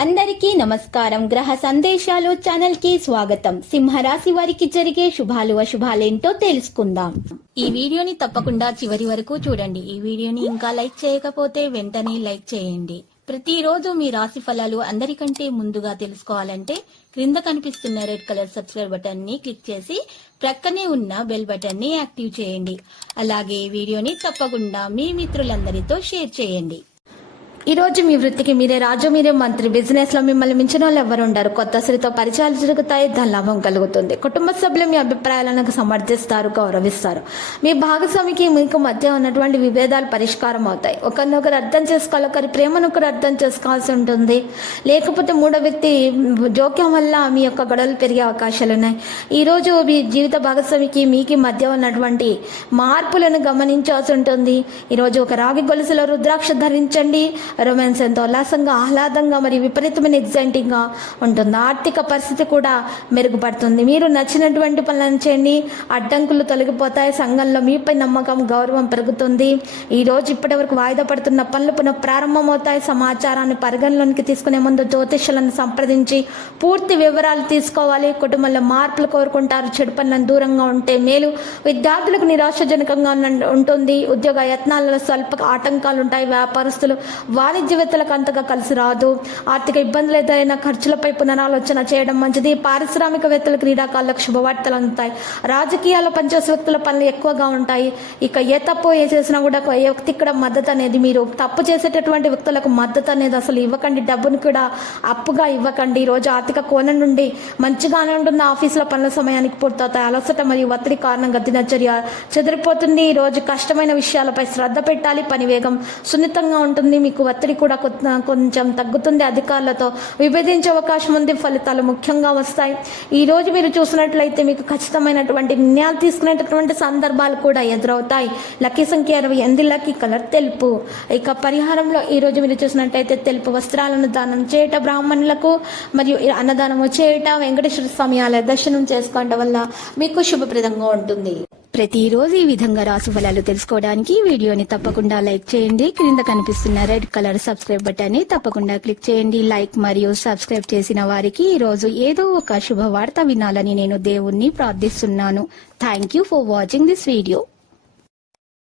అందరికీ నమస్కారం. గ్రహ సందేశాలు ఛానల్ కి స్వాగతం. సింహరాశి వారికి జరిగే శుభాలు అశుభాలేంటో తెలుసుకుందాం. ఈ వీడియోని తప్పకుండా చివరి వరకు చూడండి. ఈ వీడియోని ఇంకా లైక్ చేయకపోతే వెంటనే లైక్ చేయండి. ప్రతిరోజు మీ రాశి ఫలాలు అందరికంటే ముందుగా తెలుసుకోవాలంటే క్రింద కనిపిస్తున్న రెడ్ కలర్ సబ్స్క్రైబ్ బటన్ ని క్లిక్ చేసి ప్రక్కనే ఉన్న బెల్ బటన్ ని యాక్టివ్ చేయండి. అలాగే వీడియోని తప్పకుండా మీ మిత్రులందరితో షేర్ చేయండి. ఈ రోజు మీ వృత్తికి మీరే రాజు, మీరే మంత్రి. బిజినెస్ లో మిమ్మల్ని మించిన వాళ్ళు ఎవరు ఉండరు. కొత్త స్త్రీతో పరిచయాలు జరుగుతాయి, ధన లాభం కలుగుతుంది. కుటుంబ సభ్యులు మీ అభిప్రాయాలను సమర్థిస్తారు, గౌరవిస్తారు. మీ భాగస్వామికి మీకు మధ్య ఉన్నటువంటి విభేదాలు పరిష్కారం అవుతాయి. ఒకరినొకరు అర్థం చేసుకోవాలి, ఒకరి ప్రేమను ఒకరు అర్థం చేసుకోవాల్సి ఉంటుంది. లేకపోతే మూడో వ్యక్తి జోక్యం వల్ల మీ యొక్క గొడవలు పెరిగే అవకాశాలు ఉన్నాయి. ఈ రోజు మీ జీవిత భాగస్వామికి మీకు మధ్య ఉన్నటువంటి మార్పులను గమనించాల్సి ఉంటుంది. ఈరోజు ఒక రాగి గొలుసులో రుద్రాక్ష ధరించండి. రొమాన్స్ ఎంతో ఉల్లాసంగా, ఆహ్లాదంగా మరియు విపరీతమైన ఎగ్జైటింగ్ గా ఉంటుంది. ఆర్థిక పరిస్థితి కూడా మెరుగుపడుతుంది. మీరు నచ్చినటువంటి పనులను చేయండి, అడ్డంకులు తొలగిపోతాయి. సంఘంలో మీపై నమ్మకం, గౌరవం పెరుగుతుంది. ఈ రోజు ఇప్పటి వరకు వాయిదా పడుతున్న పనులు పునః ప్రారంభమవుతాయి. సమాచారాన్ని పరిగణలోనికి తీసుకునే ముందు జ్యోతిష్యులను సంప్రదించి పూర్తి వివరాలు తీసుకోవాలి. కుటుంబంలో మార్పులు కోరుకుంటారు. చెడు పనులను దూరంగా ఉంటే మేలు. విద్యార్థులకు నిరాశజనకంగా ఉంటుంది. ఉద్యోగ యత్నాలలో స్వల్ప ఆటంకాలు ఉంటాయి. వ్యాపారస్తులు వాణిజ్యవేత్తలకు అంతగా కలిసి రాదు. ఆర్థిక ఇబ్బందులు ఎదురైన ఖర్చులపై పునరాలోచన చేయడం మంచిది. పారిశ్రామికవేత్తలు, క్రీడాకారులకు శుభవార్తలు అందుతాయి. రాజకీయాల్లో పనిచేసే వ్యక్తుల పనులు ఎక్కువగా ఉంటాయి. ఇక ఏ తప్పు ఏ చేసినా కూడా ఏ వ్యక్తి ఇక్కడ మద్దతు అనేది, మీరు తప్పు చేసేటటువంటి వ్యక్తులకు మద్దతు అనేది అసలు ఇవ్వకండి. డబ్బును కూడా అప్పుగా ఇవ్వకండి. ఈ రోజు ఆర్థిక కోణం నుండి మంచిగానే ఉంటుంది. ఆఫీసులో పనుల సమయానికి పూర్తవుతాయి. అలసట మరియు ఒత్తిడి కారణంగా దినచర్య చెదిరిపోతుంది. ఈ రోజు కష్టమైన విషయాలపై శ్రద్ధ పెట్టాలి. పని వేగం సున్నితంగా ఉంటుంది. మీకు ఒత్తిడి కూడా కొంచెం తగ్గుతుంది. అధికారులతో విభేదించే అవకాశం ఉంది. ఫలితాలు ముఖ్యంగా వస్తాయి. ఈ రోజు మీరు చూసినట్లయితే మీకు ఖచ్చితమైనటువంటి నిర్ణయాలు తీసుకునేటటువంటి సందర్భాలు కూడా ఎదురవుతాయి. లక్కీ సంఖ్య 28, లక్కీ కలర్ తెలుపు. ఇక పరిహారంలో ఈ రోజు మీరు చూసినట్లయితే తెలుపు వస్త్రాలను దానం చేయట, బ్రాహ్మణులకు మరియు అన్నదానము చేయట, వెంకటేశ్వర స్వామి ఆలయ దర్శనం చేసుకోవడం వల్ల మీకు శుభప్రదంగా ఉంటుంది. ప్రతిరోజు ఈ విధంగా రాశి ఫలాలు తెలుసుకోవడానికి వీడియోని తప్పకుండా లైక్ చేయండి. క్రింద కనిపిస్తున్న రెడ్ కలర్ సబ్స్క్రైబ్ బటన్ ని తప్పకుండా క్లిక్ చేయండి. లైక్ మరియు సబ్స్క్రైబ్ చేసిన వారికి ఈ రోజు ఏదో ఒక శుభవార్త వినాలని నేను దేవుణ్ణి ప్రార్థిస్తున్నాను. Thank you for watching this video.